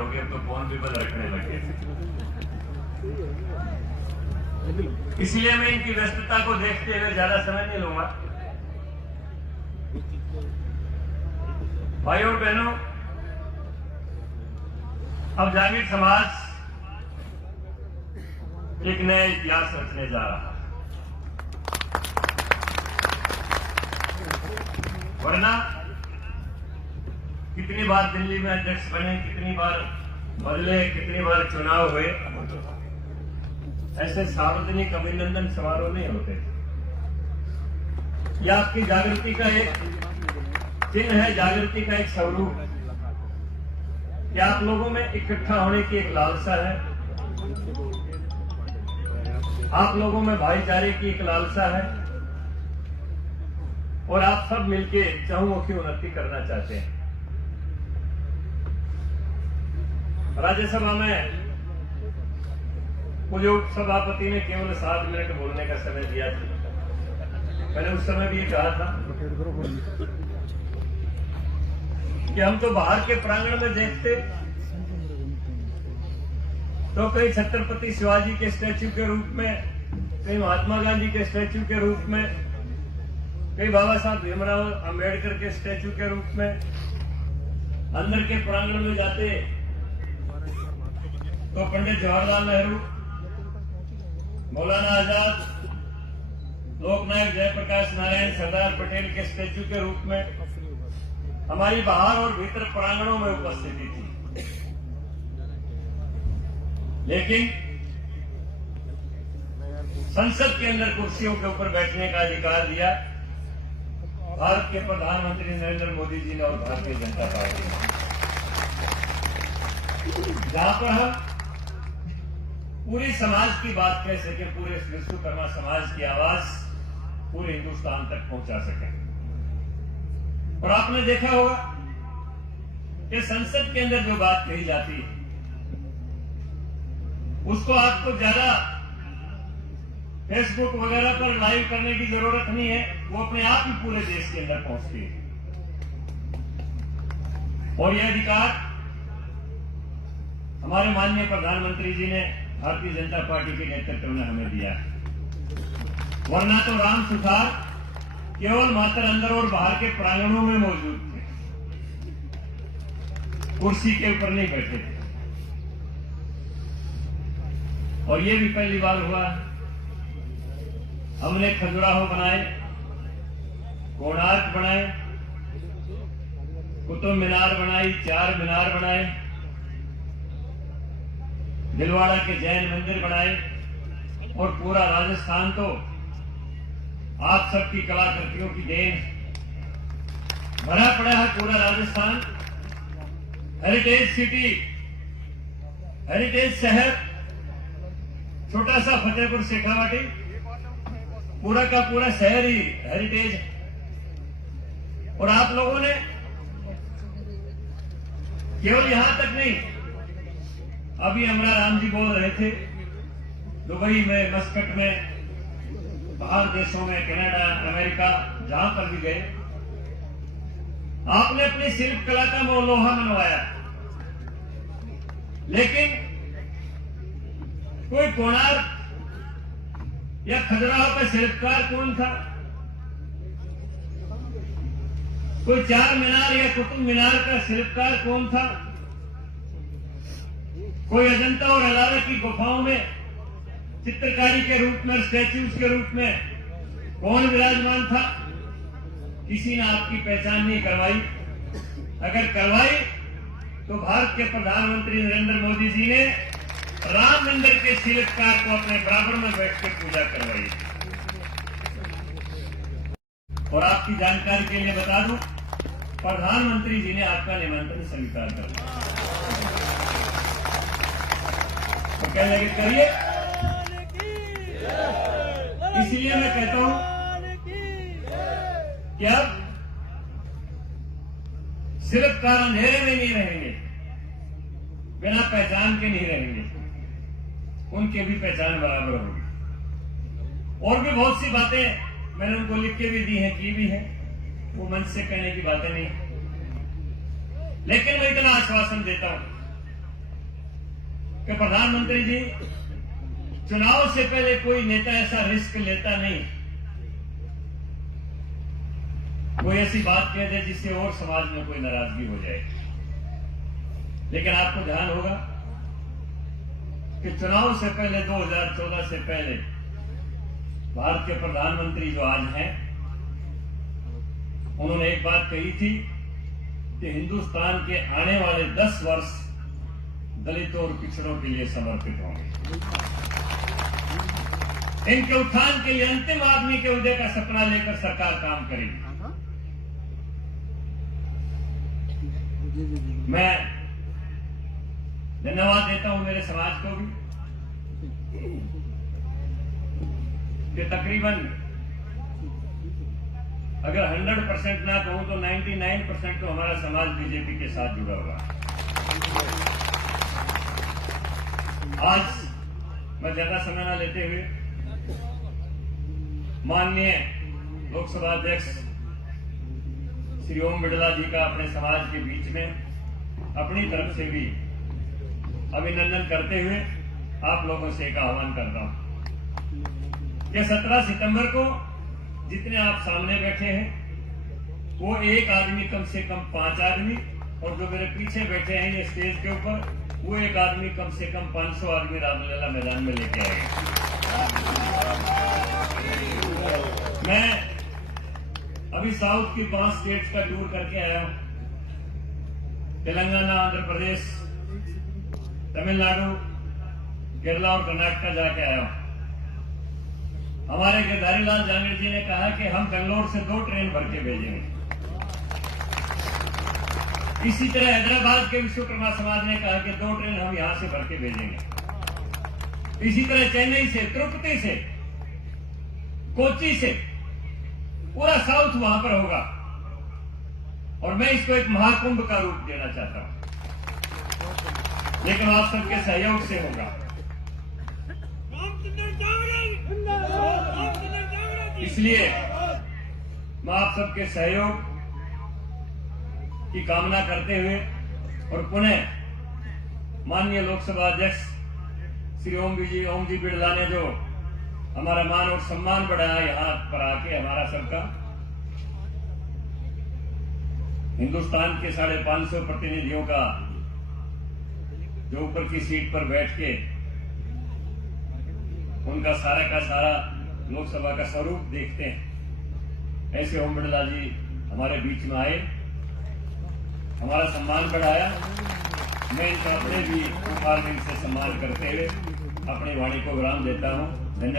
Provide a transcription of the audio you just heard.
तो फोन भी बंद रखने लगे। इसलिए मैं इनकी व्यस्तता को देखते हुए ज्यादा समय नहीं लूंगा। भाइयों और बहनों, अब जागीर समाज एक नया इतिहास रचने जा रहा है। वरना कितनी बार दिल्ली में अध्यक्ष बने, कितनी बार बदले, कितनी बार चुनाव हुए, ऐसे सार्वजनिक अभिनंदन समारोह नहीं होते। यह आपकी जागृति का एक चिन्ह है, जागृति का एक स्वरूप। क्या आप लोगों में इकट्ठा होने की एक लालसा है, आप लोगों में भाईचारे की एक लालसा है, और आप सब मिलके चहुमुखी उन्नति करना चाहते हैं। राज्यसभा में मुझे उपसभापति ने केवल 7 मिनट बोलने का समय दिया था। मैंने उस समय भी ये कहा था कि हम तो बाहर के प्रांगण में देखते तो कई छत्रपति शिवाजी के स्टैच्यू के रूप में, कई महात्मा गांधी के स्टैच्यू के रूप में, कई बाबा साहब भीमराव अंबेडकर के स्टैच्यू के रूप में, अंदर के प्रांगण में जाते तो पंडित जवाहरलाल नेहरू, मौलाना आजाद, लोकनायक जयप्रकाश नारायण, सरदार पटेल के स्टैच्यू के रूप में हमारी बाहर और भीतर प्रांगणों में उपस्थिति थी। लेकिन संसद के अंदर कुर्सियों के ऊपर बैठने का अधिकार दिया भारत के प्रधानमंत्री नरेंद्र मोदी जी ने और भारतीय जनता पार्टी ने, जहां पर हम पूरे समाज की बात कह सके, पूरे विश्वकर्मा समाज की आवाज पूरे हिंदुस्तान तक पहुंचा सके। और आपने देखा होगा कि संसद के अंदर जो बात कही जाती है उसको आपको ज्यादा फेसबुक वगैरह पर लाइव करने की जरूरत नहीं है, वो अपने आप ही पूरे देश के अंदर पहुंचती है। और यह अधिकार हमारे माननीय प्रधानमंत्री जी ने भारतीय जनता पार्टी के नेतृत्व में हमें दिया है। वरना तो राम सुथार केवल मात्र अंदर और बाहर के प्रांगणों में मौजूद थे, कुर्सी के ऊपर नहीं बैठे थे। और ये भी पहली बार हुआ, हमने खजुराहो बनाए, कोणार्क बनाए, कुतुब मीनार बनाई, 4 मीनार बनाए, दिलवाड़ा के जैन मंदिर बनाए, और पूरा राजस्थान तो आप सबकी कलाकृतियों की देन भरा पड़ा है। पूरा राजस्थान हेरिटेज सिटी, हेरिटेज शहर, छोटा सा फतेहपुर शेखावाटी, पूरा का पूरा शहर ही हेरिटेज। और आप लोगों ने केवल यहां तक नहीं, अभी हमारा राम जी बोल रहे थे, दुबई में, मस्कट में, बाहर देशों में, कनाडा, अमेरिका, जहां पर भी गए, आपने अपनी शिल्प कला का लोहा मनवाया। लेकिन कोई कोणार्क या खजुराहो का शिल्पकार कौन था? कोई 4 मीनार या कुतुब मीनार का शिल्पकार कौन था? कोई अजंता और एलोरा की गुफाओं में चित्रकारी के रूप में, स्टैच्यूज के रूप में कौन विराजमान था? किसी ने आपकी पहचान नहीं करवाई। अगर करवाई तो भारत के प्रधानमंत्री नरेंद्र मोदी जी ने राम मंदिर के शिल्पकार को अपने बराबर में बैठकर पूजा करवाई। और आपकी जानकारी के लिए बता दूं, प्रधानमंत्री जी ने आपका निमंत्रण स्वीकार कर लिया। तो कहने लगे करिए। इसलिए मैं कहता हूं कि अब शिल्पकार अंधेरे में नहीं रहेंगे, बिना पहचान के नहीं रहेंगे, उनके भी पहचान बराबर होगी। और भी बहुत सी बातें मैंने उनको लिख के भी दी हैं, की भी है, वो मंच से कहने की बातें नहीं। लेकिन मैं इतना आश्वासन देता हूं कि प्रधानमंत्री जी, चुनाव से पहले कोई नेता ऐसा रिस्क लेता नहीं, कोई ऐसी बात कह दे जिससे और समाज में कोई नाराजगी हो जाए। लेकिन आपको ध्यान होगा कि चुनाव से पहले 2014 से पहले भारत के प्रधानमंत्री जो आज हैं, उन्होंने एक बात कही थी कि हिंदुस्तान के आने वाले 10 वर्ष दलितों और पिछड़ों के लिए समर्पित होंगे। इनके उत्थान के लिए अंतिम आदमी के उदय का सपना लेकर सरकार काम करेगी। मैं धन्यवाद देता हूं मेरे समाज को भी कि तकरीबन अगर 100% ना कहूं तो 99% तो हमारा समाज बीजेपी के साथ जुड़ा हुआ है। आज मैं ज्यादा समय न लेते हुए माननीय लोकसभा अध्यक्ष श्री ओम बिड़ला जी का अपने समाज के बीच में अपनी तरफ से भी अभिनंदन करते हुए आप लोगों से एक आह्वान करता हूं कि 17 सितंबर को जितने आप सामने बैठे हैं वो एक आदमी कम से कम 5 आदमी, और जो मेरे पीछे बैठे हैं ये स्टेज के ऊपर वो एक आदमी कम से कम 500 आदमी रामलीला मैदान में लेके आएंगे। मैं अभी साउथ की 5 स्टेट्स का टूर करके आया हूं, तेलंगाना, आंध्र प्रदेश, तमिलनाडु, केरला और कर्नाटक जाके आया हूं। हमारे गिरधारी लाल जांगड़ जी ने कहा कि हम बेंगलोर से 2 ट्रेन भर के भेजेंगे। इसी तरह हैदराबाद के विश्वकर्मा समाज ने कहा कि 2 ट्रेन हम यहां से भर के भेजेंगे। इसी तरह चेन्नई से, तिरुपति से, कोच्चि से, पूरा साउथ वहां पर होगा, और मैं इसको एक महाकुंभ का रूप देना चाहता हूं, लेकिन आप सबके सहयोग से होगा। इसलिए मैं आप सबके सहयोग की कामना करते हुए और पुनः माननीय लोकसभा अध्यक्ष श्री ओम जी बिड़ला ने जो हमारा मान और सम्मान बढ़ाया यहां पर आके, हमारा सबका हिंदुस्तान के 550 प्रतिनिधियों का जो ऊपर की सीट पर बैठ के उनका सारा का सारा लोकसभा का स्वरूप देखते हैं, ऐसे ओम बिड़ला जी हमारे बीच में आए, हमारा सम्मान बढ़ाया। मैं इनका अपने भी फार्मिंग से सम्मान करते हुए अपनी वाणी को विराम देता हूं। धन्यवाद।